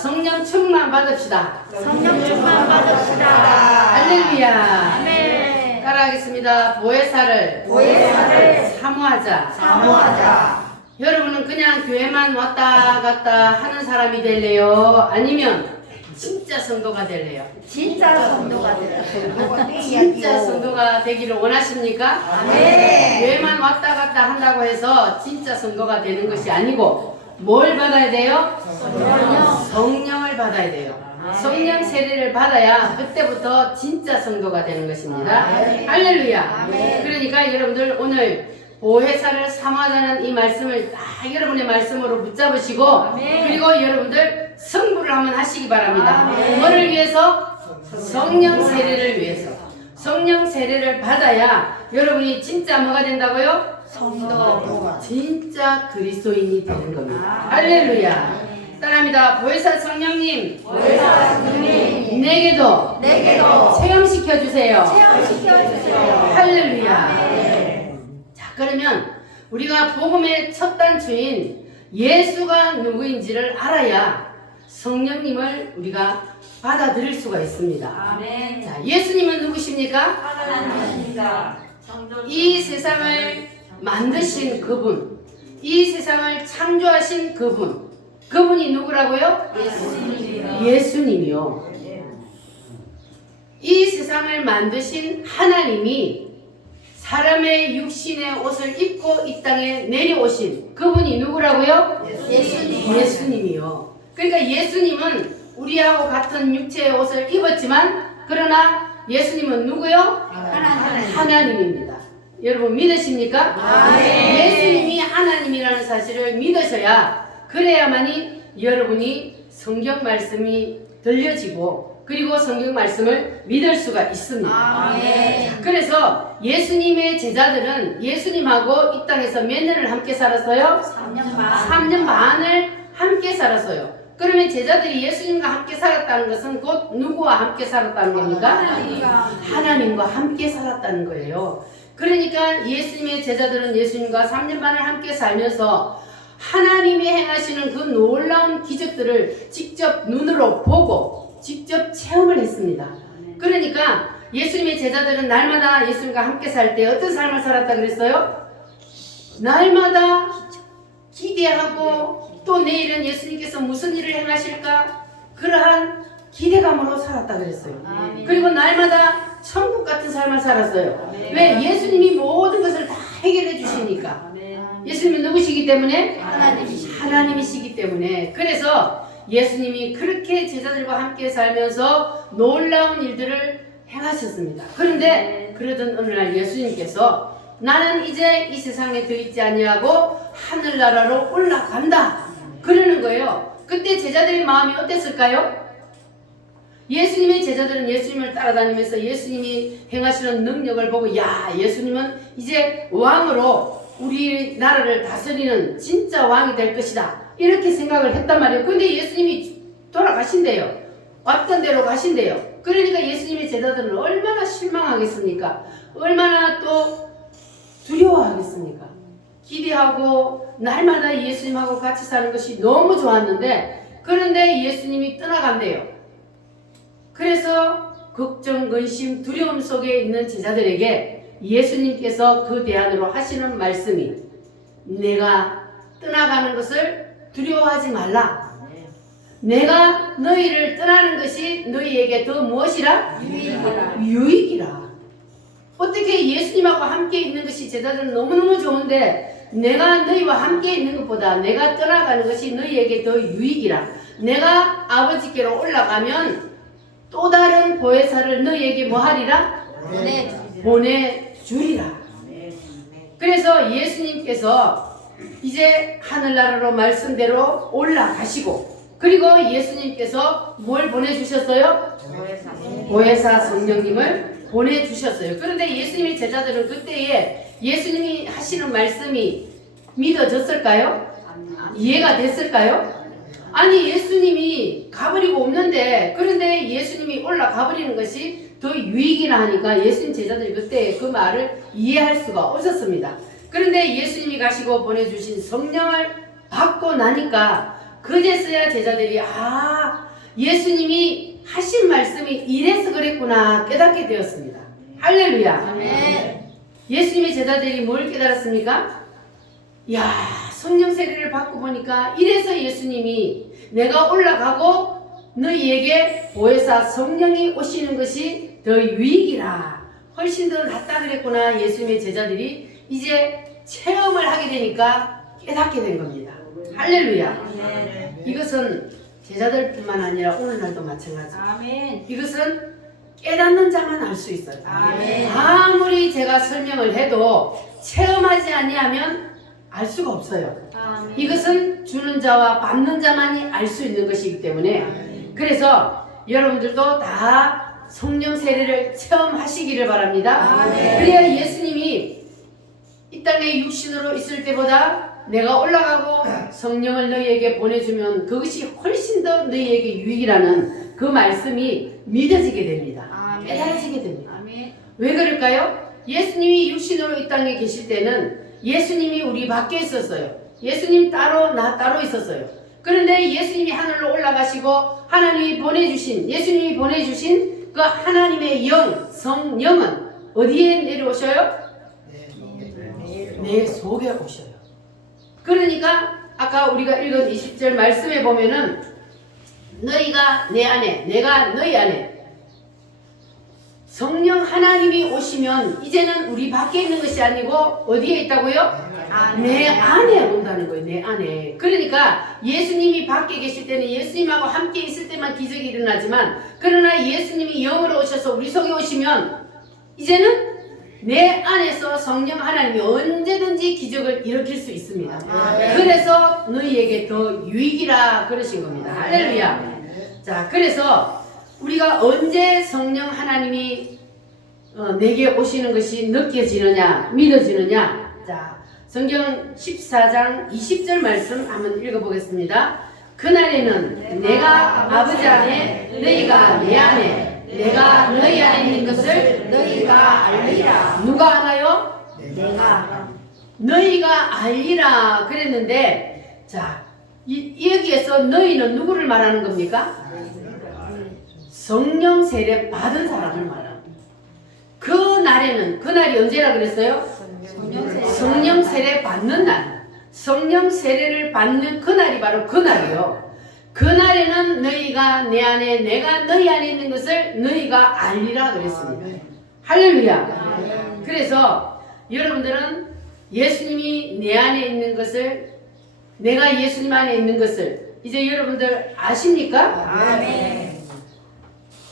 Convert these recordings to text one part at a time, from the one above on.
성령 충만 받읍시다. 성령 충만 받읍시다. 할렐루야. 아멘. 따라하겠습니다. 보혜사를 사모하자. 여러분은 그냥 교회만 왔다 갔다 하는 사람이 될래요? 아니면 진짜 성도가 될래요? 진짜 성도가 되라. 진짜 성도가 되기를 원하십니까? 아멘. 교회만 왔다 갔다 한다고 해서 진짜 성도가 되는 것이 아니고 뭘 받아야 돼요? 성령을 받아야 돼요. 성령 세례를 받아야 그때부터 진짜 성도가 되는 것입니다. 할렐루야. 그러니까 여러분들 오늘 보혜사를 삼하자는 이 말씀을 다 여러분의 말씀으로 붙잡으시고 그리고 여러분들 성부를 한번 하시기 바랍니다. 뭐를 위해서? 성령 세례를 위해서. 성령 세례를 받아야 여러분이 진짜 뭐가 된다고요? 성도. 진짜 그리스도인이 되는 겁니다. 할렐루야. 따라합니다. 보혜사 성령님, 내게도 체험시켜 주세요. 할렐루야. 자, 그러면 우리가 복음의 첫 단추인 예수가 누구인지를 알아야 성령님을 우리가 받아들일 수가 있습니다. 아멘. 자, 예수님은 누구십니까? 하나님입니다. 이 세상을 만드신 그분, 이 세상을 창조하신 그분, 그분이 누구라고요? 예수님이요. 이 세상을 만드신 하나님이 사람의 육신의 옷을 입고 이 땅에 내려오신 그분이 누구라고요? 예수님이요. 그러니까 예수님은 우리하고 같은 육체의 옷을 입었지만 그러나 예수님은 누구요? 하나님입니다. 여러분 믿으십니까? 예수님이 하나님이라는 사실을 믿으셔야 그래야만이 여러분이 성경 말씀이 들려지고 그리고 성경 말씀을 믿을 수가 있습니다. 자, 그래서 예수님의 제자들은 예수님하고 이 땅에서 몇 년을 함께 살았어요? 3년 반을 함께 살았어요. 그러면 제자들이 예수님과 함께 살았다는 것은 곧 누구와 함께 살았다는 겁니까? 하나님과 함께 살았다는 거예요. 그러니까 예수님의 제자들은 예수님과 3년 반을 함께 살면서 하나님이 행하시는 그 놀라운 기적들을 직접 눈으로 보고 직접 체험을 했습니다. 그러니까 예수님의 제자들은 날마다 예수님과 함께 살 때 어떤 삶을 살았다 그랬어요? 날마다 기대하고 또 내일은 예수님께서 무슨 일을 행하실까? 그러한 기대감으로 살았다 그랬어요. 그리고 날마다 천국 같은 삶을 살았어요. 왜? 예수님이 모든 것을 다 해결해 주시니까. 예수님은 누구시기 때문에? 하나님이시기 때문에. 그래서 예수님이 그렇게 제자들과 함께 살면서 놀라운 일들을 행하셨습니다. 그런데 그러던 어느 날 예수님께서 나는 이제 이 세상에 더 있지 아니하고 하늘나라로 올라간다 그러는 거예요. 그때 제자들의 마음이 어땠을까요? 예수님의 제자들은 예수님을 따라다니면서 예수님이 행하시는 능력을 보고 야, 예수님은 이제 왕으로 우리나라를 다스리는 진짜 왕이 될 것이다 이렇게 생각을 했단 말이에요. 근데 예수님이 돌아가신대요. 왔던 대로 가신대요. 그러니까 예수님의 제자들은 얼마나 실망하겠습니까? 얼마나 또 두려워하겠습니까? 기대하고 날마다 예수님하고 같이 사는 것이 너무 좋았는데 그런데 예수님이 떠나간대요. 그래서 걱정, 근심, 두려움 속에 있는 제자들에게 예수님께서 그 대안으로 하시는 말씀이 내가 떠나가는 것을 두려워하지 말라. 내가 너희를 떠나는 것이 너희에게 더 무엇이라? 유익이라. 어떻게 예수님하고 함께 있는 것이 제자들은 너무너무 좋은데 내가 너희와 함께 있는 것보다 내가 떠나가는 것이 너희에게 더 유익이라. 내가 아버지께로 올라가면 또 다른 보혜사를 너희에게 뭐 하리라? 보내주리라. 그래서 예수님께서 이제 하늘나라로 말씀대로 올라가시고 그리고 예수님께서 뭘 보내주셨어요? 보혜사 성령님을 보내주셨어요. 그런데 예수님의 제자들은 그때에 예수님이 하시는 말씀이 믿어졌을까요? 이해가 됐을까요? 아니 예수님이 가버리고 없는데 그런데 예수님이 올라가버리는 것이 더 유익이라 하니까 예수님 제자들이 그때 그 말을 이해할 수가 없었습니다. 그런데 예수님이 가시고 보내주신 성령을 받고 나니까 그제서야 제자들이 예수님이 하신 말씀이 이래서 그랬구나 깨닫게 되었습니다. 할렐루야. 아멘. 예수님의 제자들이 뭘 깨달았습니까? 야, 성령 세례를 받고 보니까 이래서 예수님이 내가 올라가고 너희에게 보혜사 성령이 오시는 것이 더 유익이라 훨씬 더 낫다 그랬구나. 예수님의 제자들이 이제 체험을 하게 되니까 깨닫게 된 겁니다. 할렐루야. 아멘. 이것은 제자들뿐만 아니라 오늘날도 마찬가지. 아멘. 이것은 깨닫는 자만 알 수 있어요. 아멘. 아무리 제가 설명을 해도 체험하지 아니하면 알 수가 없어요. 아멘. 이것은 주는 자와 받는 자만이 알 수 있는 것이기 때문에 그래서 여러분들도 다 성령 세례를 체험하시기를 바랍니다. 아멘. 그래야 예수님이 이 땅에 육신으로 있을 때보다 내가 올라가고 성령을 너희에게 보내주면 그것이 훨씬 더 너희에게 유익이라는 그 말씀이 믿어지게 됩니다. 아멘. 깨달아지게 됩니다. 아멘. 왜 그럴까요? 예수님이 육신으로 이 땅에 계실 때는 예수님이 우리 밖에 있었어요. 예수님 따로 나 따로 있었어요. 그런데 예수님이 하늘로 올라가시고 예수님이 보내주신 그 하나님의 성령은 어디에 내려오셔요? 내 속에 오셔요. 그러니까 아까 우리가 읽은 20절 말씀에 보면은 너희가 내 안에 내가 너희 안에 성령 하나님이 오시면 이제는 우리 밖에 있는 것이 아니고 어디에 있다고요? 내 안에 온다는 거예요. 내 안에. 그러니까 예수님이 밖에 계실 때는 예수님하고 함께 있을 때만 기적이 일어나지만 그러나 예수님이 영으로 오셔서 우리 속에 오시면 이제는 내 안에서 성령 하나님이 언제든지 기적을 일으킬 수 있습니다. 아멘. 그래서 너희에게 더 유익이라 그러신 겁니다. 할렐루야. 자, 그래서 우리가 언제 성령 하나님이 내게 오시는 것이 느껴지느냐 믿어지느냐. 자, 성경 14장 20절 말씀 한번 읽어보겠습니다. 그날에는 내가 아버지 안에 너희가 내 안에 내가 너희 안에 있는 것을 너희가 알리라. 누가 알아요? 내가. 너희가 알리라 그랬는데 자 여기에서 너희는 누구를 말하는 겁니까? 성령 세례 받은 사람을 말합니다. 그 날이 언제라 그랬어요? 성령 세례 받는 날. 성령 세례를 받는 그날이 바로 그날이요. 그날에는 너희가 내 안에 내가 너희 안에 있는 것을 너희가 알리라 그랬습니다. 할렐루야. 그래서 여러분들은 예수님이 내 안에 있는 것을 내가 예수님 안에 있는 것을 이제 여러분들 아십니까? 아멘.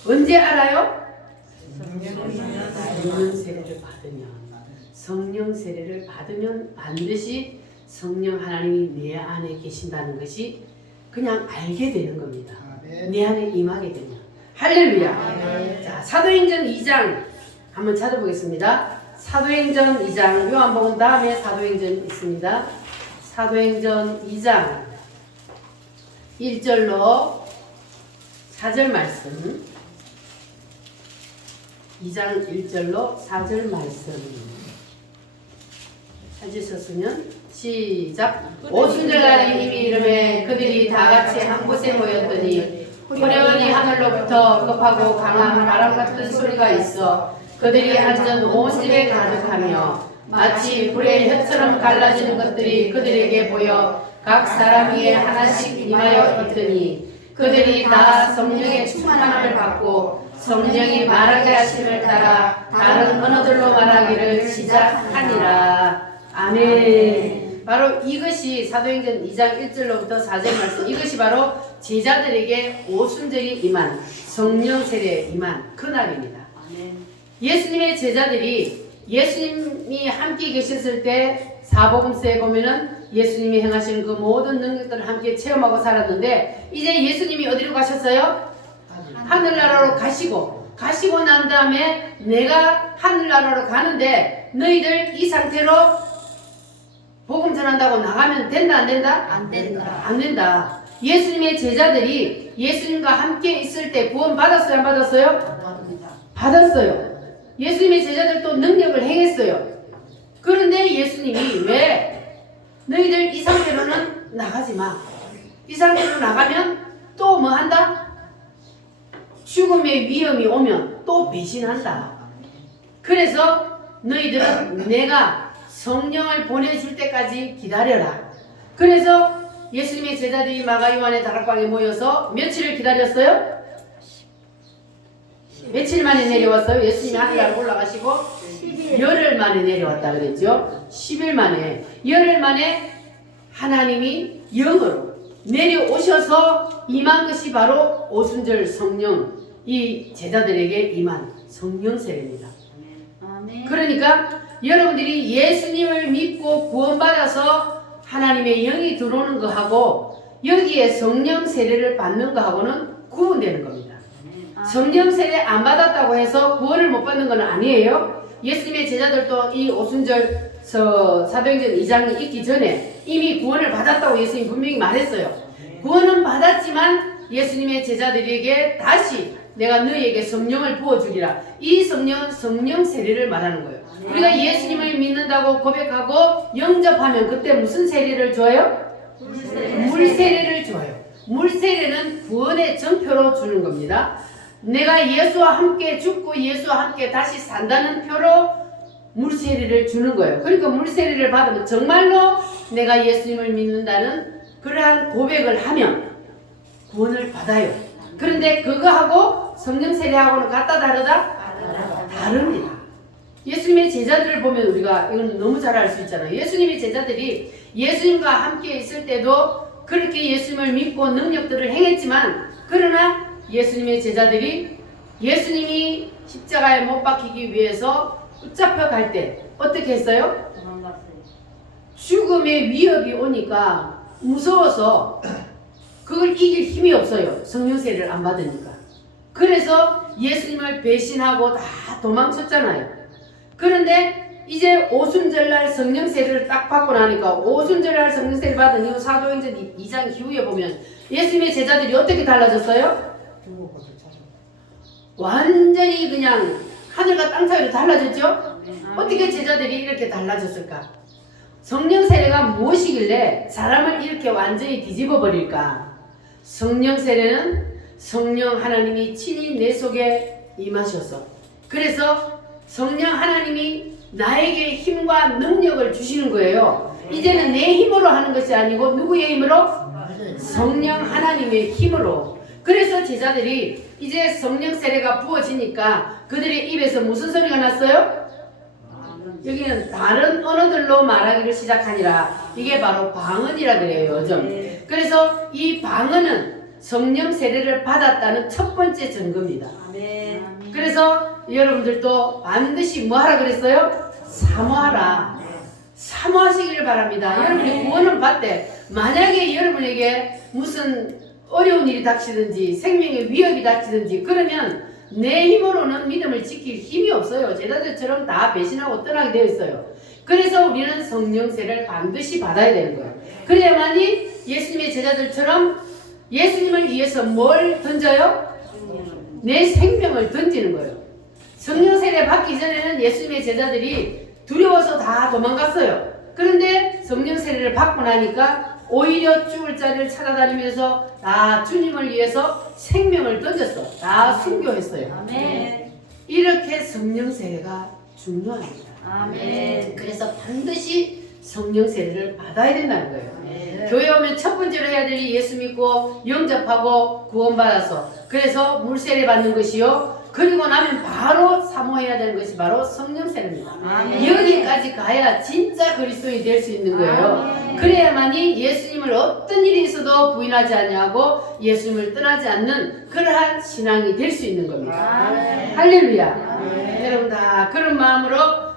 언제 알아요? 성령 세례를 받으면 성령 세례를 받으면 반드시 성령 하나님이 내 안에 계신다는 것이 그냥 알게 되는 겁니다. 내 안에 임하게 되면. 할렐루야. 자, 사도행전 2장 한번 찾아보겠습니다. 사도행전 2장 요한복음 다음에 사도행전 있습니다. 사도행전 2장 1절로 4절 말씀 2장 1절로 4절 말씀 찾으셨으면 시작. 오순절날 이미 이름에 그들이 다같이 한 곳에 모였더니 호련히 하늘로부터 급하고 강한 바람 같은 소리가 있어 그들이 앉은 온 집에 가득하며 마치 불의 혀처럼 갈라지는 것들이 그들에게 보여 각 사람 위에 하나씩 임하여 있더니 그들이 다 성령의 충만함을 받고 성령이 말하게 하심을 따라 다른 언어들로 말하기를 시작하니라. 아멘. 바로 이것이 사도행전 2장 1절로부터 4절 말씀 이것이 바로 제자들에게 오순절이 임한 성령 세례에 임한 그날입니다. 예수님의 제자들이 예수님이 함께 계셨을 때 사복음서에 보면은 예수님이 행하시는 그 모든 능력들을 함께 체험하고 살았는데 이제 예수님이 어디로 가셨어요? 하늘나라로 가시고 난 다음에 내가 하늘나라로 가는데 너희들 이 상태로 복음 전한다고 나가면 된다 안 된다? 안 된다. 안 된다. 예수님의 제자들이 예수님과 함께 있을 때 구원 받았어요 안 받았어요? 받았어요. 예수님의 제자들도 능력을 행했어요. 그런데 예수님이 왜 너희들 이 상태로는 나가지 마. 이 상태로 나가면 또 뭐 한다? 죽음의 위험이 오면 또 배신한다. 그래서 너희들은 내가 성령을 보내줄 때까지 기다려라. 그래서 예수님의 제자들이 마가요한의 다락방에 모여서 며칠을 기다렸어요? 며칠 만에 내려왔어요? 예수님이 하늘나라로 올라가시고 11일. 열흘 만에 내려왔다 그랬죠? 10일 만에, 열흘 만에 하나님이 영으로 내려오셔서 임한 것이 바로 오순절 성령, 이 제자들에게 임한 성령 세례입니다. 아멘. 그러니까 여러분들이 예수님을 믿고 구원받아서 하나님의 영이 들어오는 거하고 여기에 성령 세례를 받는 거하고는 구분되는 겁니다. 성령 세례 안 받았다고 해서 구원을 못 받는 건 아니에요. 예수님의 제자들도 이 오순절 사도행전 2장이 있기 전에 이미 구원을 받았다고 예수님 분명히 말했어요. 구원은 받았지만 예수님의 제자들에게 다시 내가 너희에게 성령을 부어주리라. 이 성령은 성령 세례를 말하는 거예요. 우리가 예수님을 믿는다고 고백하고 영접하면 그때 무슨 세례를 줘요? 물 세례를 줘요. 물 세례는 구원의 정표로 주는 겁니다. 내가 예수와 함께 죽고 예수와 함께 다시 산다는 표로 물 세례를 주는 거예요. 그러니까 물 세례를 받으면 정말로 내가 예수님을 믿는다는 그러한 고백을 하면 구원을 받아요. 그런데 그거하고 성령 세례하고는 같다 다르다? 다릅니다. 예수님의 제자들을 보면 우리가 이건 너무 잘 알 수 있잖아요. 예수님의 제자들이 예수님과 함께 있을 때도 그렇게 예수님을 믿고 능력들을 행했지만 그러나 예수님의 제자들이 예수님이 십자가에 못 박히기 위해서 붙잡혀 갈 때 어떻게 했어요? 죽음의 위협이 오니까 무서워서 그걸 이길 힘이 없어요. 성령 세례를 안 받으니까. 그래서 예수님을 배신하고 다 도망쳤잖아요. 그런데 이제 오순절날 성령 세례를 딱 받고 나니까 오순절날 성령 세례를 받은 이후 사도행전 2장 이후에 보면 예수님의 제자들이 어떻게 달라졌어요? 완전히 그냥 하늘과 땅 사이로 달라졌죠? 어떻게 제자들이 이렇게 달라졌을까? 성령 세례가 무엇이길래 사람을 이렇게 완전히 뒤집어 버릴까? 성령 세례는 성령 하나님이 친히 내 속에 임하셔서 그래서 성령 하나님이 나에게 힘과 능력을 주시는 거예요. 이제는 내 힘으로 하는 것이 아니고 누구의 힘으로? 성령 하나님의 힘으로. 그래서 제자들이 이제 성령 세례가 부어지니까 그들의 입에서 무슨 소리가 났어요? 여기는 다른 언어들로 말하기를 시작하니라. 이게 바로 방언이라 그래요, 요즘. 그래서 이 방언은 성령 세례를 받았다는 첫 번째 증거입니다. 그래서 여러분들도 반드시 뭐 하라 그랬어요? 사모하라. 사모하시기를 바랍니다. 여러분이 구원을 받되 만약에 여러분에게 무슨 어려운 일이 닥치든지 생명의 위협이 닥치든지 그러면 내 힘으로는 믿음을 지킬 힘이 없어요. 제자들처럼 다 배신하고 떠나게 되어 있어요. 그래서 우리는 성령 세례를 반드시 받아야 되는 거예요. 그래야만이 예수님의 제자들처럼 예수님을 위해서 뭘 던져요? 내 생명을 던지는 거예요. 성령 세례 받기 전에는 예수님의 제자들이 두려워서 다 도망갔어요. 그런데 성령 세례를 받고 나니까 오히려 죽을 자리를 찾아다니면서 다 주님을 위해서 생명을 던졌어. 다 순교했어요. 아멘. 이렇게 성령 세례가 중요합니다. 아멘. 그래서 반드시 성령 세례를 받아야 된다는 거예요. 아멘. 교회 오면 첫 번째로 해야 될 일이 예수 믿고 영접하고 구원받아서 그래서 물 세례 받는 것이요. 그리고 나면 바로 사모해야 되는 것이 바로 성령 세례입니다. 아멘. 여기까지 가야 진짜 그리스도인이 될 수 있는 거예요. 아멘. 그래야만이 예수님을 어떤 일이 있어도 부인하지 아니하고 예수님을 떠나지 않는 그러한 신앙이 될 수 있는 겁니다. 아멘. 할렐루야. 아멘. 여러분 다 그런 마음으로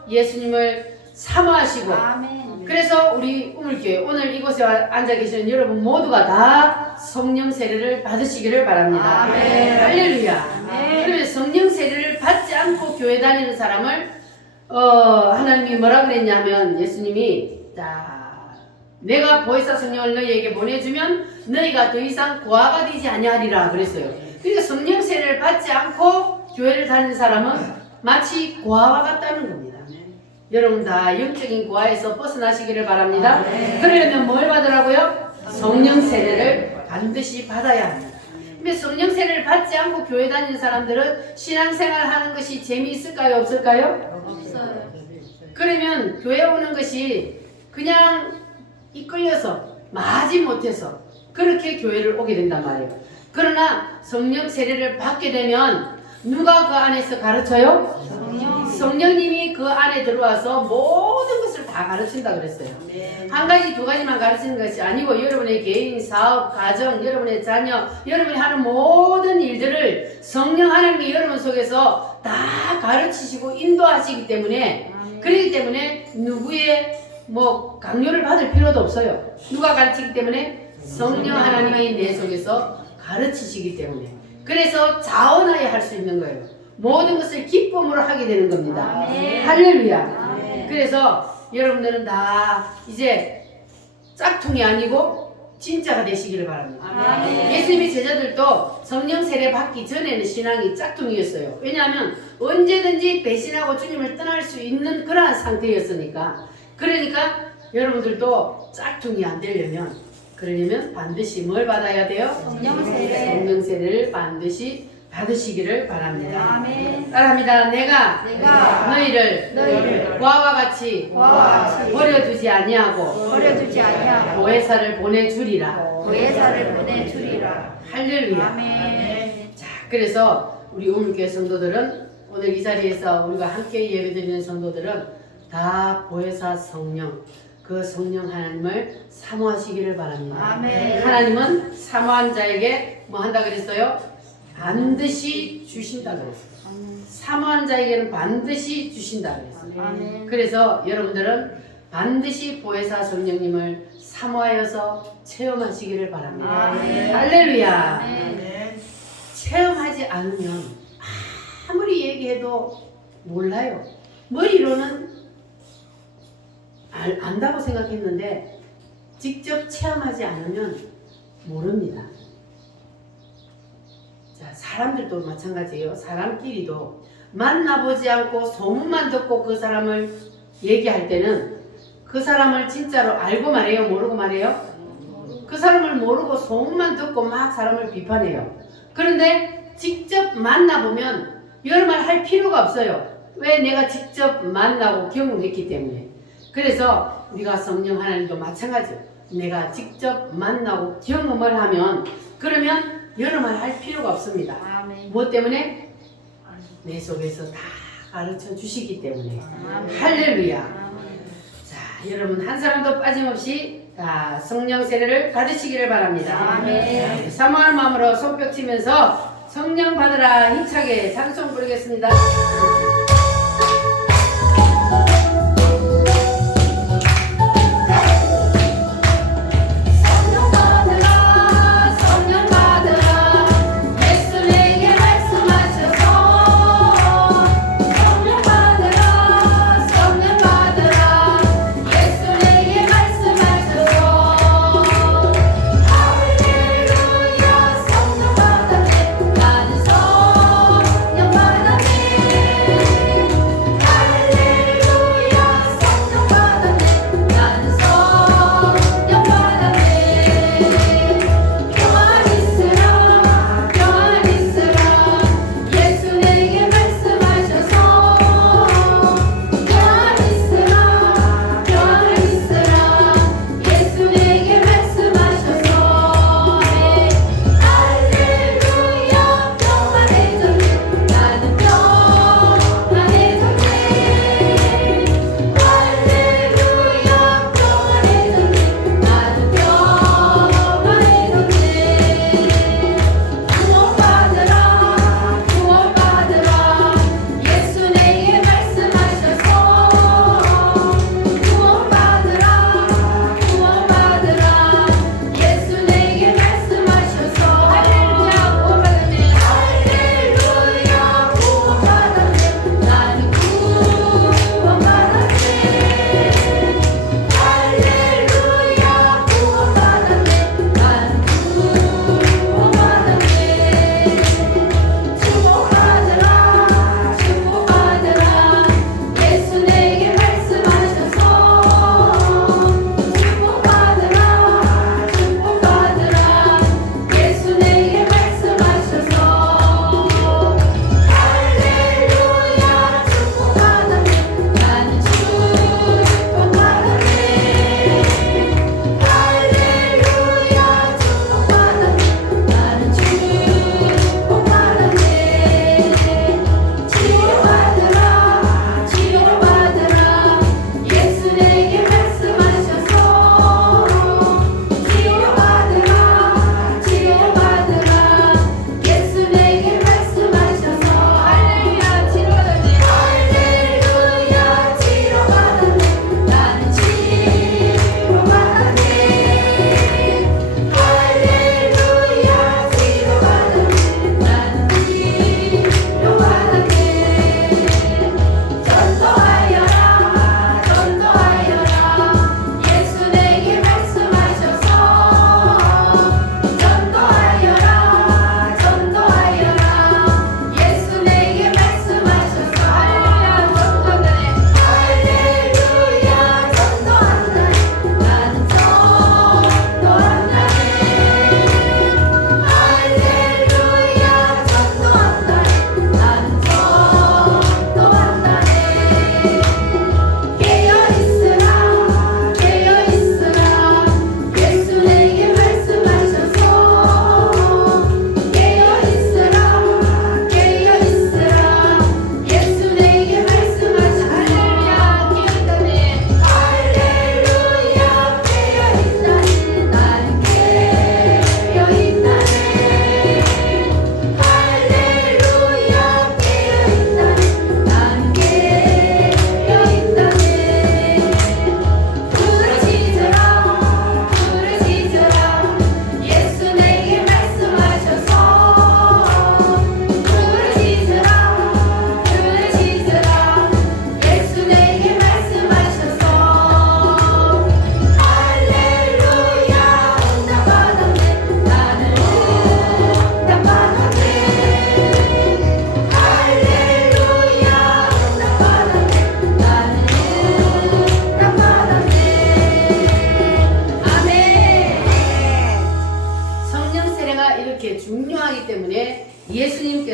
예수님을 사모하시고 아멘. 그래서 우리 우물교회 오늘 이곳에 앉아 계시는 여러분 모두가 다 성령 세례를 받으시기를 바랍니다. 아멘. 할렐루야. 아멘. 그러면 성령 세례를 받지 않고 교회 다니는 사람을 하나님이 뭐라 그랬냐면 예수님이 내가 보혜사 성령을 너희에게 보내주면 너희가 더 이상 고아가 되지 아니하리라 그랬어요. 그러니까 성령 세례를 받지 않고 교회를 다니는 사람은 마치 고아와 같다는 겁니다. 여러분 다 영적인 고아에서 벗어나시기를 바랍니다. 그러려면 뭘 받으라고요? 성령 세례를 반드시 받아야 합니다. 근데 성령 세례를 받지 않고 교회 다니는 사람들은 신앙생활 하는 것이 재미있을까요? 없을까요? 없어요. 그러면 교회 오는 것이 그냥 이끌려서 마지 못해서 그렇게 교회를 오게 된단 말이에요. 그러나 성령 세례를 받게 되면 누가 그 안에서 가르쳐요? 성령님이 그 안에 들어와서 모든 것을 다 가르친다 그랬어요. 한 가지 두 가지만 가르치는 것이 아니고 여러분의 개인, 사업, 가정, 여러분의 자녀, 여러분이 하는 모든 일들을 성령 하나님이 여러분 속에서 다 가르치시고 인도하시기 때문에 그렇기 때문에 누구의 뭐 강요를 받을 필요도 없어요. 누가 가르치기 때문에 성령 하나님이 내 속에서 가르치시기 때문에 그래서 자원하여 할 수 있는 거예요. 모든 것을 기쁨으로 하게 되는 겁니다. 아멘. 할렐루야. 아멘. 그래서 여러분들은 다 이제 짝퉁이 아니고 진짜가 되시기를 바랍니다. 아멘. 예수님의 제자들도 성령 세례 받기 전에는 신앙이 짝퉁이었어요. 왜냐하면 언제든지 배신하고 주님을 떠날 수 있는 그러한 상태였으니까. 그러니까 여러분들도 짝퉁이 안 되려면 그러려면 반드시 뭘 받아야 돼요? 성령 세례. 성령 세례를 반드시 받으시기를 바랍니다. 아멘. 따라합니다. 내가 너희를 고아와 같이 버려두지 아니하고 버려두지 아니하고 보혜사를 보내주리라. 보혜사를 보내주리라. 할렐루야. 아멘. 자, 그래서 우리 우물교회 성도들은 오늘 이 자리에서 우리가 함께 예배드리는 성도들은 다 보혜사 성령, 그 성령 하나님을 사모하시기를 바랍니다. 아멘. 하나님은 사모한 자에게 뭐 한다 그랬어요? 반드시 주신다 그랬어요. 사모한 자에게는 반드시 주신다 그랬어요. 아멘. 그래서 여러분들은 반드시 보혜사 성령님을 사모하여서 체험하시기를 바랍니다. 아멘. 할렐루야. 아멘. 체험하지 않으면 아무리 얘기해도 몰라요. 머리로는 안다고 생각했는데 직접 체험하지 않으면 모릅니다. 자, 사람들도 마찬가지예요. 사람끼리도 만나보지 않고 소문만 듣고 그 사람을 얘기할 때는 그 사람을 진짜로 알고 말해요? 모르고 말해요? 그 사람을 모르고 소문만 듣고 막 사람을 비판해요. 그런데 직접 만나보면 여러 말 할 필요가 없어요. 왜? 내가 직접 만나고 경험했기 때문에. 그래서 우리가 성령 하나님도 마찬가지예요. 내가 직접 만나고 경험을 하면 그러면 여러 말 할 필요가 없습니다. 아멘. 무엇 때문에? 내 속에서 다 가르쳐 주시기 때문에. 아멘. 할렐루야. 아멘. 자, 여러분 한 사람도 빠짐없이 다 성령 세례를 받으시기를 바랍니다. 아멘. 사모할 마음으로 손뼉 치면서 성령 받으라 힘차게 찬송 부르겠습니다. 나는 성령 받았네.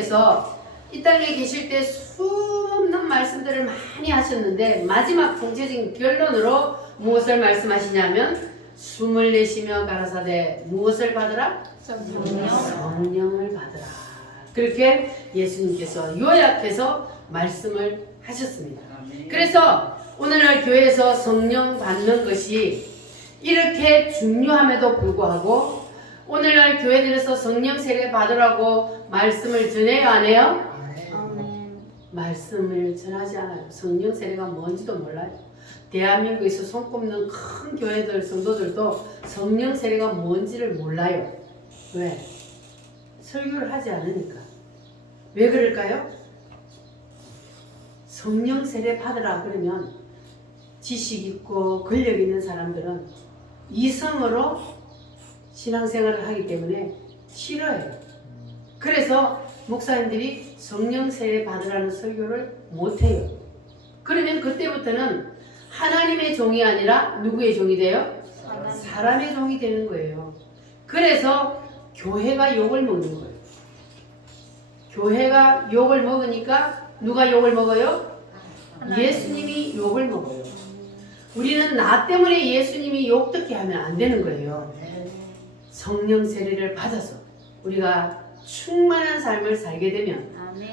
예수님께서 이 땅에 계실 때 수없는 말씀들을 많이 하셨는데 마지막 총체적인 결론으로 무엇을 말씀하시냐면 숨을 내쉬며 가라사대 무엇을 받으라? 성령을 받으라. 그렇게 예수님께서 요약해서 말씀을 하셨습니다. 그래서 오늘날 교회에서 성령 받는 것이 이렇게 중요함에도 불구하고 오늘날 교회들에서 성령 세례 받으라고 말씀을 전해요, 안 해요? 말씀을 전하지 않아요. 성령 세례가 뭔지도 몰라요. 대한민국에서 손꼽는 큰 교회들, 성도들도 성령 세례가 뭔지를 몰라요. 왜? 설교를 하지 않으니까. 왜 그럴까요? 성령 세례 받으라 그러면 지식 있고 권력 있는 사람들은 이성으로 신앙생활을 하기 때문에 싫어해요. 그래서 목사님들이 성령 세례 받으라는 설교를 못해요. 그러면 그때부터는 하나님의 종이 아니라 누구의 종이 돼요? 사람의 종이 되는 거예요. 그래서 교회가 욕을 먹는 거예요. 교회가 욕을 먹으니까 누가 욕을 먹어요? 예수님이 욕을 먹어요. 우리는 나 때문에 예수님이 욕 듣게 하면 안 되는 거예요. 성령 세례를 받아서 우리가 충만한 삶을 살게 되면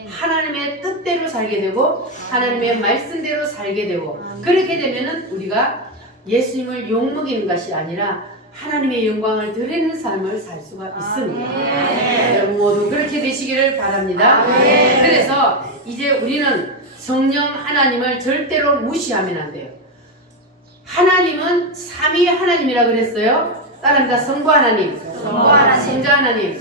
하나님의 뜻대로 살게 되고 하나님의 말씀대로 살게 되고 그렇게 되면은 우리가 예수님을 욕먹이는 것이 아니라 하나님의 영광을 드리는 삶을 살 수가 있습니다. 여러분 모두 그렇게 되시기를 바랍니다. 그래서 이제 우리는 성령 하나님을 절대로 무시하면 안 돼요. 하나님은 삼위 하나님이라 그랬어요. 따라합니다. 성부 하나님, 성자 하나님,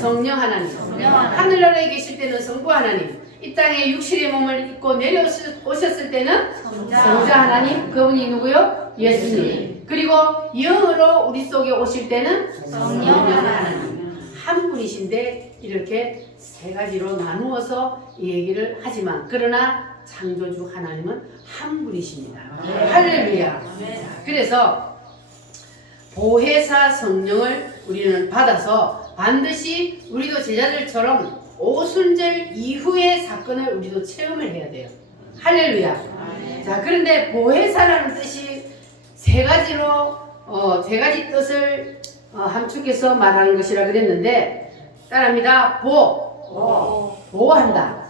성령 하나님. 하늘나라에 계실 때는 성부 하나님, 이 땅에 육신의 몸을 입고 내려오셨을 때는 성자 하나님, 그분이 누구요? 예수님. 그리고 영으로 우리 속에 오실 때는 성령 하나님. 한 분이신데 이렇게 세 가지로 나누어서 얘기를 하지만 그러나 창조주 하나님은 한 분이십니다. 할렐루야. 그래서 보혜사 성령을 우리는 받아서 반드시 우리도 제자들처럼 오순절 이후의 사건을 우리도 체험을 해야 돼요. 할렐루야. 자, 그런데 보혜사라는 뜻이 세 가지로 세 가지 뜻을 함축해서 말하는 것이라 그랬는데 따라합니다. 보호한다.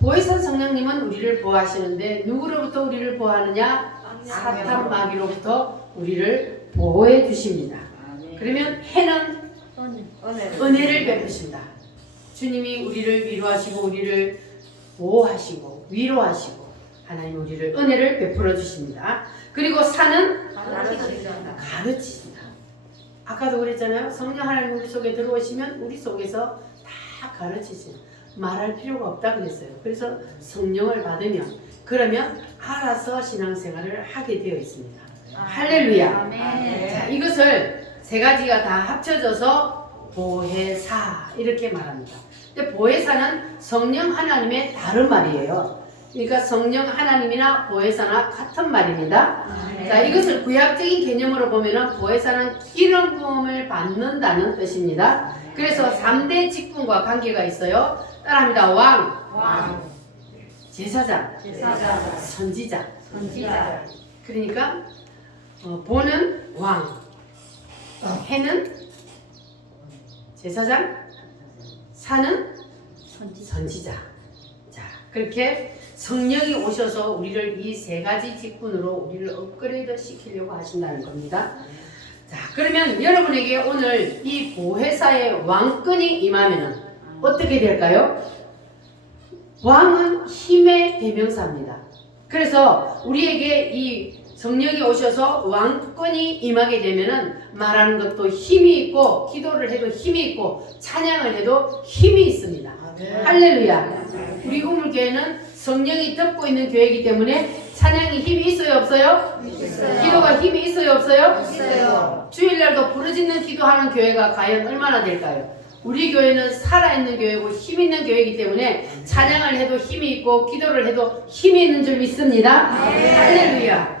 보혜사 성령님은 우리를 보호하시는데 누구로부터 우리를 보호하느냐? 사탄 마귀로부터 우리를 보호해 주십니다. 그러면 해는 은혜를 베푸십니다. 주님이 우리를 위로하시고 우리를 보호하시고 위로하시고 하나님 우리를 은혜를 베풀어 주십니다. 그리고 산은 가르치신다. 아까도 그랬잖아요. 성령 하나님 우리 속에 들어오시면 우리 속에서 다 가르치시는 말할 필요가 없다 그랬어요. 그래서 성령을 받으면 그러면 알아서 신앙생활을 하게 되어 있습니다. 할렐루야. 자, 이것을 세 가지가 다 합쳐져서 보혜사 이렇게 말합니다. 근데 보혜사는 성령 하나님의 다른 말이에요. 그러니까 성령 하나님이나 보혜사나 같은 말입니다. 자, 이것을 구약적인 개념으로 보면은 보혜사는 기름 부음을 받는다는 뜻입니다. 그래서 3대 직분과 관계가 있어요. 따라합니다. 왕, 제사장, 선지자. 그러니까 보는 왕, 해는 제사장, 사는 선지자. 자, 그렇게 성령이 오셔서 우리를 이 세 가지 직분으로 우리를 업그레이드 시키려고 하신다는 겁니다. 자, 그러면 여러분에게 오늘 이 보혜사의 왕권이 임하면 어떻게 될까요? 왕은 힘의 대명사입니다. 그래서 우리에게 이 성령이 오셔서 왕권이 임하게 되면은 말하는 것도 힘이 있고 기도를 해도 힘이 있고 찬양을 해도 힘이 있습니다. 할렐루야. 우리 우물교회는 성령이 덮고 있는 교회이기 때문에 찬양이 힘이 있어요 없어요? 있어요. 기도가 힘이 있어요 없어요? 있어요. 주일날도 부르짖는 기도하는 교회가 과연 얼마나 될까요? 우리 교회는 살아있는 교회고 힘있는 교회이기 때문에 찬양을 해도 힘이 있고 기도를 해도 힘이 있는 줄 믿습니다. 할렐루야.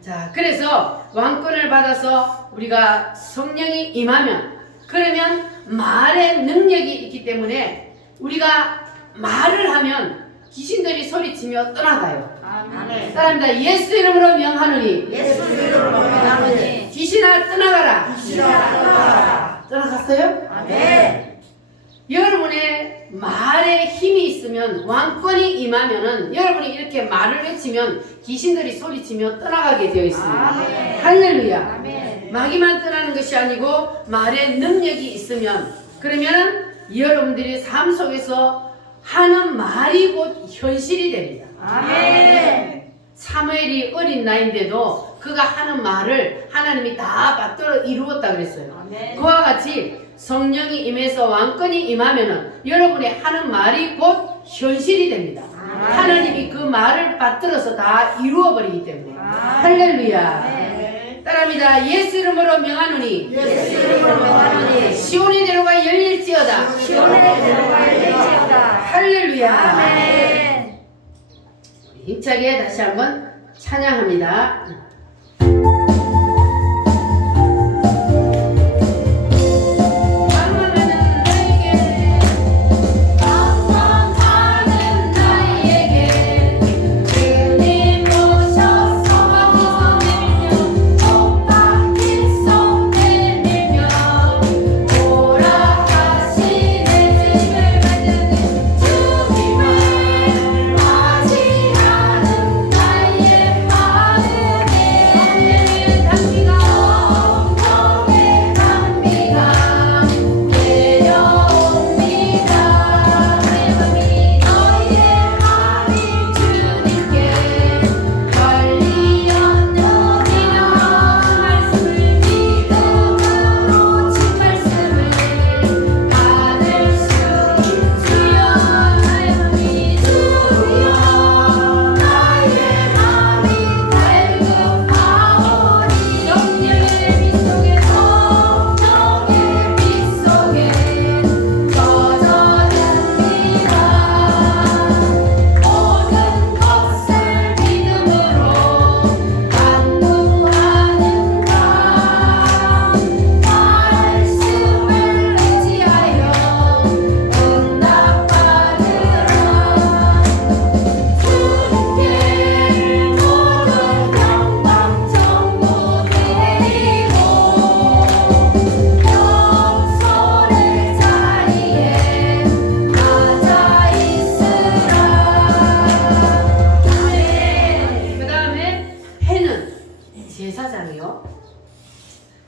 자, 그래서 왕권을 받아서 우리가 성령이 임하면 그러면 말의 능력이 있기 때문에 우리가 말을 하면 귀신들이 소리치며 떠나가요. 아멘. 따라합니다. 예수 이름으로 명하노니 예수 이름으로 명하노니 귀신아 떠나가라. 귀신아 떠나가라. 떠나갔어요? 아멘. 여러분의 말에 힘이 있으면 왕권이 임하면은 여러분이 이렇게 말을 외치면 귀신들이 소리치며 떠나가게 되어 있습니다. 아멘. 할렐루야. 아멘. 마귀만 떠나는 것이 아니고 말에 능력이 있으면 그러면 여러분들이 삶 속에서 하는 말이 곧 현실이 됩니다. 아멘. 사무엘이 어린 나이인데도 그가 하는 말을 하나님이 다 받들어 이루었다 그랬어요. 아멘. 그와 같이 성령이 임해서 왕권이 임하면은 여러분의 하는 말이 곧 현실이 됩니다. 아멘. 하나님이 그 말을 받들어서 다 이루어 버리기 때문에. 아멘. 할렐루야. 아멘. 따라합니다. 예수 이름으로 명하노니 예수 이름으로 명하노니 시온의 대로가 열릴지어다. 시온의 대로가 열릴지어다. 할렐루야. 아멘. 힘차게 다시 한번 찬양합니다.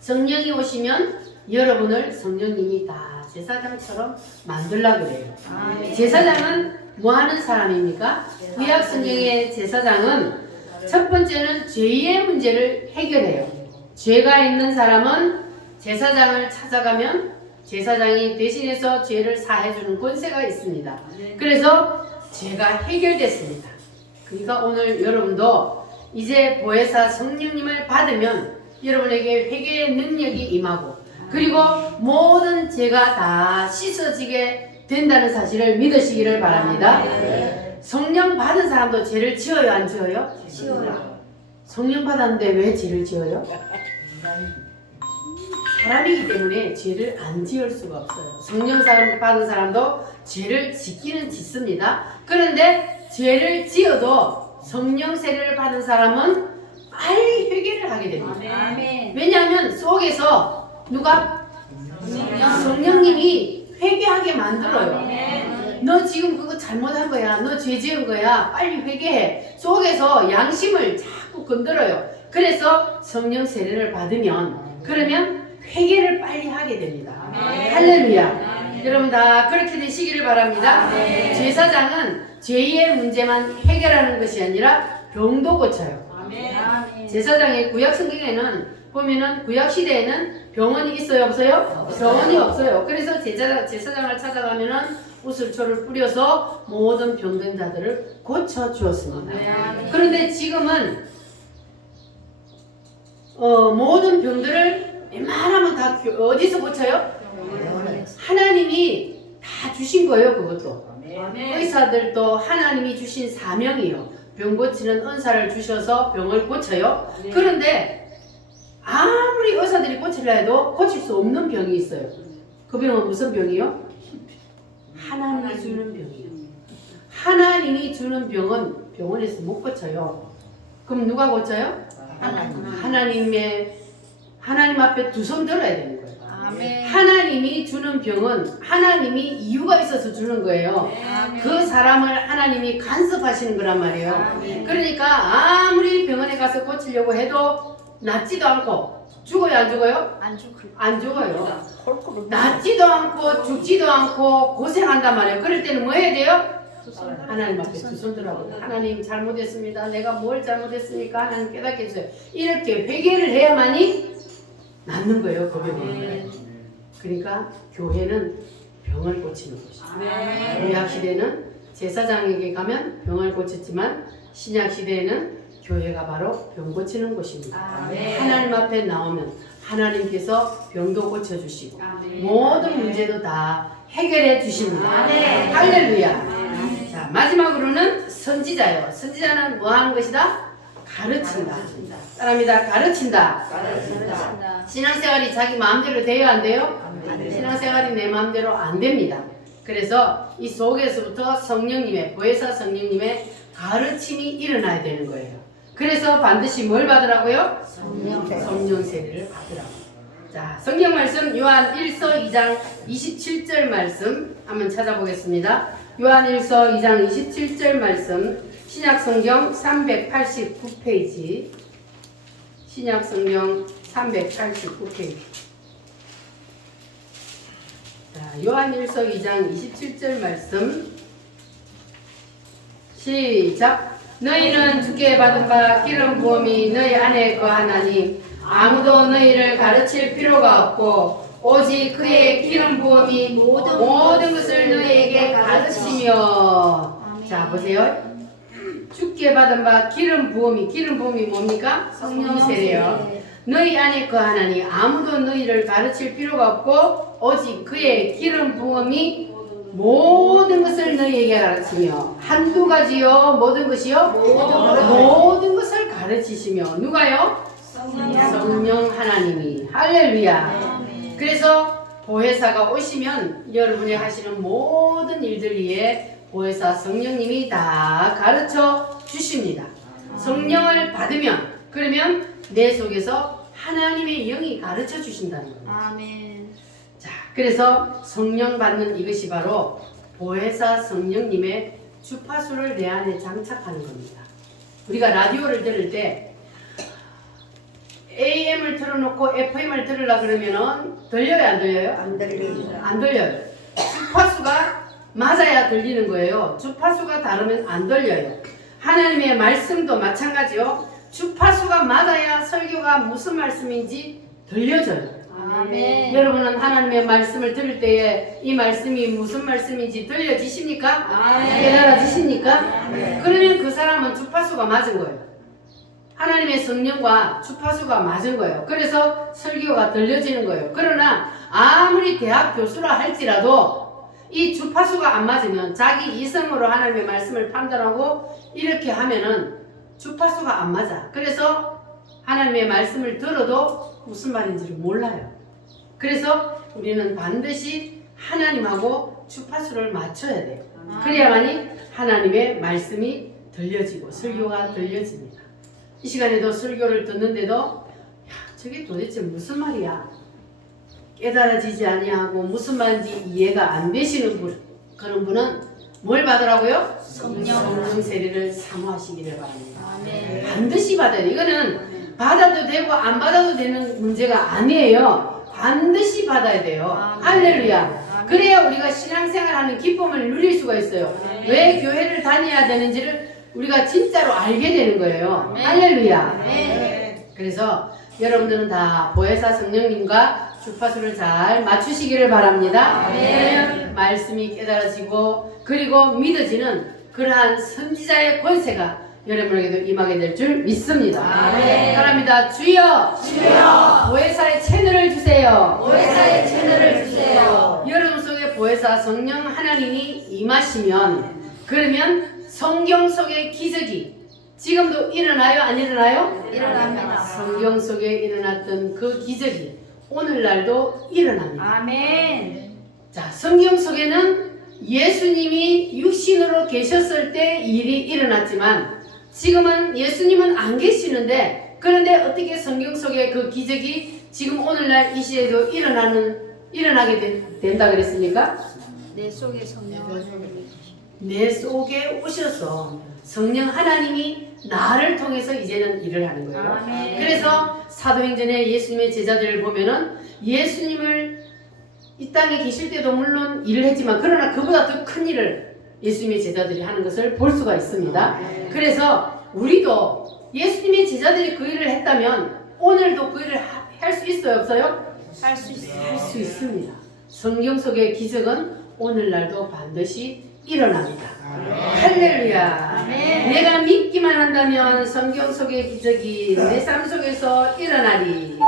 성령이 오시면 여러분을 성령님이 다 제사장처럼 만들려고 그래요. 제사장은 뭐 하는 사람입니까? 구약 성경의 제사장은 첫 번째는 죄의 문제를 해결해요. 죄가 있는 사람은 제사장을 찾아가면 제사장이 대신해서 죄를 사해주는 권세가 있습니다. 그래서 죄가 해결됐습니다. 그러니까 오늘 여러분도 이제 보혜사 성령님을 받으면 여러분에게 회개의 능력이 임하고 그리고 모든 죄가 다 씻어지게 된다는 사실을 믿으시기를 바랍니다. 성령 받은 사람도 죄를 지어요, 안 지어요? 지어요. 성령 받았는데 왜 죄를 지어요? 사람이기 때문에 죄를 안 지을 수가 없어요. 성령 받은 사람도 죄를 짓기는 짓습니다. 그런데 죄를 지어도 성령 세례를 받은 사람은 빨리 회개를 하게 됩니다. 아멘. 왜냐하면 속에서 누가? 성령님이 회개하게 만들어요. 아멘. 너 지금 그거 잘못한 거야. 너 죄 지은 거야. 빨리 회개해. 속에서 양심을 자꾸 건드려요. 그래서 성령 세례를 받으면 그러면 회개를 빨리 하게 됩니다. 아멘. 할렐루야. 아멘. 여러분 다 그렇게 되시기를 바랍니다. 아멘. 제사장은 죄의 문제만 해결하는 것이 아니라 병도 고쳐요. 아멘. 제사장의 구약 성경에는 보면은 구약 시대에는 병원이 있어요, 없어요? 병원이 없어요. 그래서 제사장을 찾아가면은 우슬초를 뿌려서 모든 병든 자들을 고쳐 주었습니다. 그런데 지금은 모든 병들을 웬만하면 다 어디서 고쳐요? 하나님이 다 주신 거예요, 그것도. 의사들도 하나님이 주신 사명이요. 병 고치는 은사를 주셔서 병을 고쳐요. 그런데 아무리 의사들이 고치려 해도 고칠 수 없는 병이 있어요. 그 병은 무슨 병이요? 하나님이 주는 병이에요. 하나님이 주는 병은 병원에서 못 고쳐요. 그럼 누가 고쳐요? 하나님 앞에 두 손 들어야 되는 거예요. 아멘. 하나님이 주는 병은 하나님이 이유가 있어서 주는 거예요. 그 사람을 하나님이 간섭하시는 거란 말이에요. 아멘. 그러니까 아무리 병원에 가서 고치려고 해도 낫지도 않고 죽어요, 안 죽어요? 안 죽을. 안 죽어요. 낫지도 않고 죽지도 않고 고생한단 말이에요. 그럴 때는 뭐 해야 돼요? 하나님 앞에 두 손 들어보고 하나님 잘못했습니다. 내가 뭘 잘못했습니까? 하나님 깨닫게 해주세요. 이렇게 회개를 해야만이 낫는 거예요, 그 병은. 그러니까 교회는 병을 고치는 곳이죠. 구약 시대는 제사장에게 가면 병을 고쳤지만 신약 시대에는 교회가 바로 병 고치는 곳입니다. 하나님 앞에 나오면 하나님께서 병도 고쳐주시고 모든 문제도 다 해결해 주십니다. 할렐루야. 자, 마지막으로는 선지자요. 선지자는 뭐 하는 것이다? 가르친다. 따라합니다. 가르친다. 신앙생활이 자기 마음대로 돼요, 안 돼요? 신앙생활이 내 마음대로 안 됩니다. 그래서 이 속에서부터 성령님의, 보혜사 성령님의 가르침이 일어나야 되는 거예요. 그래서 반드시 뭘 받으라고요? 성령 세례를 받으라고. 자, 성경 말씀 요한 1서 2장 27절 말씀 한번 찾아보겠습니다. 요한 1서 2장 27절 말씀 신약성경 389페이지 신약성경 389페이지 자, 요한 1서 2장 27절 말씀 시작. 너희는 주께 받은 바 기름 부음이 너희 안에 거하나니 아무도 너희를 가르칠 필요가 없고 오직 그의 기름 부음이 모든 것을 너희에게 가르치며. 자, 보세요. 주께 받은 바 기름 부음이 뭡니까? 성령 세례요. 너희 안에 거하나니 아무도 너희를 가르칠 필요가 없고 오직 그의 기름 부음이 모든 것을 너희에게 가르치며. 한두 가지요? 모든 것이요? 모든 것을 가르치시며. 누가요? 성령 하나님이. 할렐루야. 그래서 보혜사가 오시면 여러분이 하시는 모든 일들 위에 보혜사 성령님이 다 가르쳐 주십니다. 성령을 받으면 그러면 내 속에서 하나님의 영이 가르쳐 주신다는 거예요. 아멘. 자, 그래서 성령 받는 이것이 바로 보혜사 성령님의 주파수를 내 안에 장착하는 겁니다. 우리가 라디오를 들을 때 AM을 틀어놓고 FM을 들으려 그러면은 들려요, 안 들려요? 안 들려요. 주파수가 맞아야 들리는 거예요. 주파수가 다르면 안 들려요. 하나님의 말씀도 마찬가지요. 주파수가 맞아야 설교가 무슨 말씀인지 들려져요. 아멘. 여러분은 하나님의 말씀을 들을 때에 이 말씀이 무슨 말씀인지 들려지십니까? 아멘. 깨달아지십니까? 그러면 그 사람은 주파수가 맞은 거예요. 하나님의 성령과 주파수가 맞은 거예요. 그래서 설교가 들려지는 거예요. 그러나 아무리 대학 교수라 할지라도 이 주파수가 안 맞으면 자기 이성으로 하나님의 말씀을 판단하고 이렇게 하면은 주파수가 안 맞아. 그래서 하나님의 말씀을 들어도 무슨 말인지를 몰라요. 그래서 우리는 반드시 하나님하고 주파수를 맞춰야 돼요. 그래야만이 하나님의 말씀이 들려지고 설교가 들려집니다. 이 시간에도 설교를 듣는데도 야, 저게 도대체 무슨 말이야? 깨달아지지 아니하고 무슨 말인지 이해가 안 되시는 분, 그런 분은 뭘 받으라고요? 성령 세례를 사모하시기를 바랍니다. 아멘. 반드시 받아야 돼요. 이거는 받아도 되고 안 받아도 되는 문제가 아니에요. 반드시 받아야 돼요. 할렐루야. 그래야 우리가 신앙생활하는 기쁨을 누릴 수가 있어요. 왜 교회를 다녀야 되는지를 우리가 진짜로 알게 되는 거예요. 할렐루야. 그래서 여러분들은 다 보혜사 성령님과 주파수를 잘 맞추시기를 바랍니다. 그러면 말씀이 깨달아지고 그리고 믿어지는 그러한 선지자의 권세가 여러분에게도 임하게 될 줄 믿습니다. 바랍니다. 주여, 보혜사의 채널을 주세요. 여러분 속에 보혜사 성령 하나님이 임하시면 그러면 성경 속의 기적이 지금도 일어나요? 안 일어나요? 일어납니다. 성경 속에 일어났던 그 기적이 오늘날도 일어납니다. 아멘. 자, 성경 속에는 예수님이 육신으로 계셨을 때 일이 일어났지만 지금은 예수님은 안 계시는데 그런데 어떻게 성경 속에 그 기적이 지금 오늘날 이 시대에도 일어나게 된다 그랬습니까? 내 속에 성령 하나님이 내 속에 오셔서 성령 하나님이 나를 통해서 이제는 일을 하는 거예요. 아멘. 그래서 사도행전에 예수님의 제자들을 보면은 예수님을 이 땅에 계실 때도 물론 일을 했지만 그러나 그보다 더 큰 일을 예수님의 제자들이 하는 것을 볼 수가 있습니다. 그래서 우리도 예수님의 제자들이 그 일을 했다면 오늘도 그 일을 할 수 있어요, 없어요? 할 수 있어요. 할 수 있습니다. 성경 속의 기적은 오늘날도 반드시 일어납니다. 할렐루야. 아멘. 내가 믿기만 한다면 성경 속의 기적이 내 삶 속에서 일어나리.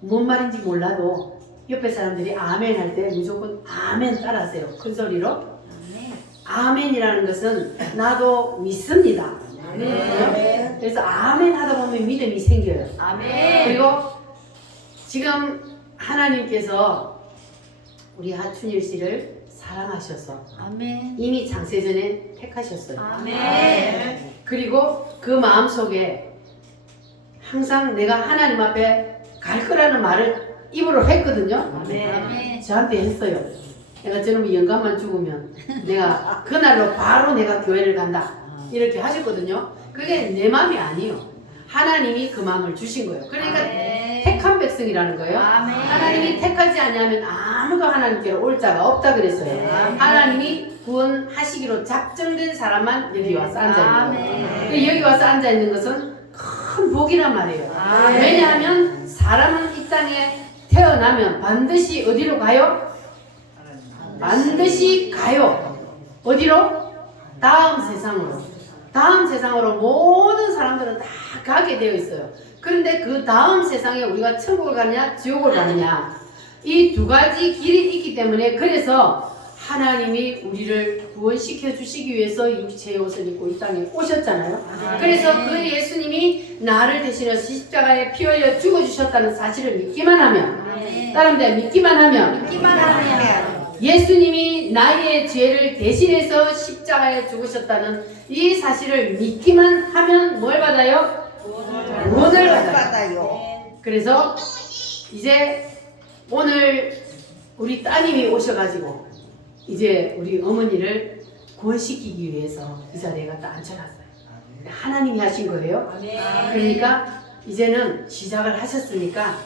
뭔 말인지 몰라도 옆에 사람들이 아멘 할 때 무조건 아멘 따라하세요. 큰 소리로. 아멘. 아멘이라는 것은 나도 믿습니다. 아멘. 그래서 아멘 하다 보면 믿음이 생겨요. 아멘. 그리고 지금 하나님께서 우리 하춘일 씨를 사랑하셔서 아멘. 이미 장세전에 택하셨어요. 아멘. 그리고 그 마음속에 항상 내가 하나님 앞에 갈 거라는 말을 입으로 했거든요. 아멘. 저한테 했어요. 내가 저놈이 영감만 죽으면 내가 그날로 바로 내가 교회를 간다. 이렇게 하셨거든요. 그게 내 마음이 아니에요. 하나님이 그 마음을 주신 거예요. 그러니까 아멘. 택한 백성이라는 거예요. 아멘. 하나님이 택하지 아니하면 아무도 하나님께로 올 자가 없다 그랬어요. 아멘. 하나님이 구원하시기로 작정된 사람만 여기 와서 앉아 있는 아멘. 거예요. 여기 와서 앉아 있는 것은 큰 복이란 말이에요. 아멘. 왜냐하면 사람은 이 땅에 태어나면 반드시 어디로 가요? 반드시 가요. 어디로? 다음 세상으로. 다음 세상으로 모든 사람들은 다 가게 되어 있어요. 그런데 그 다음 세상에 우리가 천국을 가느냐 지옥을 가느냐 이 두 가지 길이 있기 때문에 그래서 하나님이 우리를 구원시켜 주시기 위해서 육체의 옷을 입고 이 땅에 오셨잖아요. 그래서 그 예수님이 나를 대신해서 십자가에 피 흘려 죽어주셨다는 사실을 믿기만 하면, 따라합니다. 믿기만 하면, 믿기만 하면 예수님이 나의 죄를 대신해서 십자가에 죽으셨다는 이 사실을 믿기만 하면 뭘 받아요? 구원을 받아요. 그래서 이제 오늘 우리 따님이 오셔가지고 이제 우리 어머니를 구원시키기 위해서 이 자리에 갖다 앉혀놨어요. 하나님이 하신 거예요. 그러니까 이제는 시작을 하셨으니까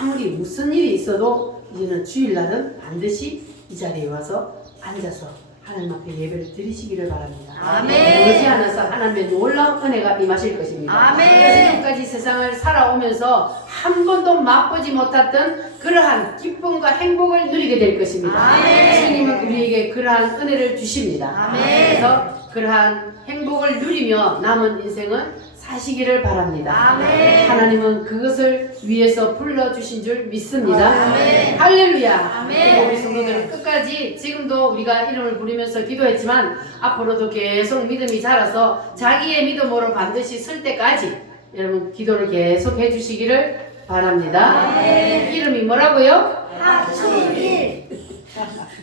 아무리 무슨 일이 있어도 이제는 주일날은 반드시 이 자리에 와서 앉아서 하나님 앞에 예배를 드리시기를 바랍니다. 아멘. 머지않아서 하나님의 놀라운 은혜가 임하실 것입니다. 아멘. 지금까지 세상을 살아오면서 한 번도 맛보지 못했던 그러한 기쁨과 행복을 누리게 될 것입니다. 아멘. 주님은 우리에게 그러한 은혜를 주십니다. 아멘. 그래서 그러한 행복을 누리며 남은 인생은 사시기를 바랍니다. 아멘. 하나님은 그것을 위해서 불러주신 줄 믿습니다. 아멘. 할렐루야. 아멘. 그리고 우리 성도들은 끝까지 지금도 우리가 이름을 부르면서 기도했지만 앞으로도 계속 믿음이 자라서 자기의 믿음으로 반드시 설 때까지 여러분 기도를 계속 해주시기를 바랍니다. 아멘. 이름이 뭐라고요? 하춘일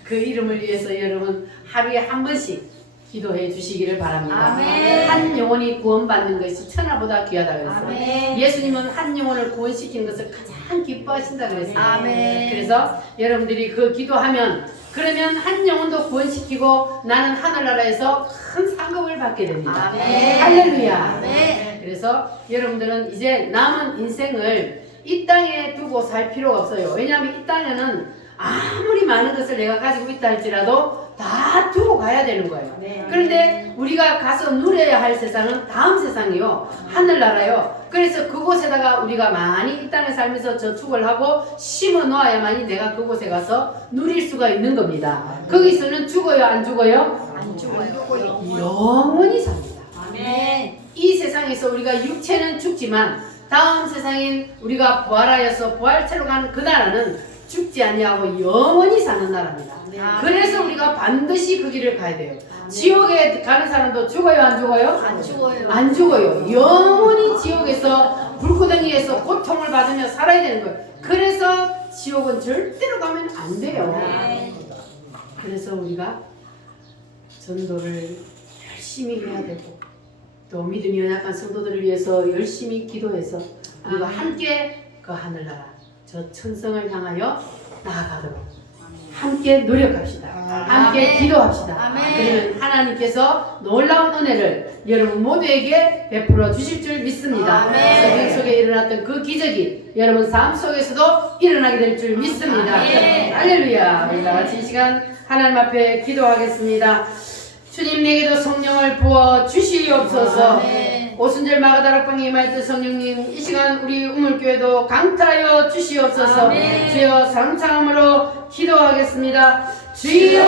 그 이름을 위해서 여러분 하루에 한 번씩 기도해 주시기를 바랍니다. 아멘. 한 영혼이 구원받는 것이 천하보다 귀하다 그랬어요. 아멘. 예수님은 한 영혼을 구원시키는 것을 가장 기뻐하신다 그랬어요. 아멘. 그래서 여러분들이 그 기도하면 그러면 한 영혼도 구원시키고 나는 하늘나라에서 큰 상급을 받게 됩니다. 아멘. 할렐루야. 아멘. 그래서 여러분들은 이제 남은 인생을 이 땅에 두고 살 필요가 없어요. 왜냐하면 이 땅에는 아무리 많은 것을 내가 가지고 있다 할지라도 다 두고 가야 되는 거예요. 그런데 우리가 가서 누려야 할 세상은 다음 세상이요. 하늘나라요. 그래서 그곳에다가 우리가 많이 이 땅에 살면서 저축을 하고 심어 놓아야만이 내가 그곳에 가서 누릴 수가 있는 겁니다. 거기서는 죽어요, 안 죽어요? 안 죽어요. 영원히 삽니다. 아멘. 이 세상에서 우리가 육체는 죽지만 다음 세상인 우리가 부활하여서 부활체로 가는 그 나라는 죽지 아니하고 영원히 사는 나라입니다. 그래서 우리가 반드시 그 길을 가야 돼요. 지옥에 가는 사람도 죽어요, 안 죽어요? 안 죽어요. 안 죽어요. 영원히 지옥에서 불구덩이에서 고통을 받으며 살아야 되는 거예요. 그래서 지옥은 절대로 가면 안 돼요. 그래서 우리가 전도를 열심히 해야 되고 또 믿음이 연약한 성도들을 위해서 열심히 기도해서 우리가 함께 그 하늘나라 저 천성을 향하여 나아가도록 함께 노력합시다. 함께 아멘. 기도합시다. 아멘. 그러면 하나님께서 놀라운 은혜를 여러분 모두에게 베풀어 주실 줄 믿습니다. 아멘. 성경 속에 일어났던 그 기적이 여러분 삶 속에서도 일어나게 될 줄 믿습니다. 아멘. 할렐루야. 우리 다 같이 이 시간 하나님 앞에 기도하겠습니다. 주님 내게도 성령을 부어 주시옵소서. 아멘. 오순절 마가다락방에 임하였던 성령님 이 시간 우리 우물교회도 강타하여 주시옵소서. 아멘. 주여 삼창함으로 기도하겠습니다. 주여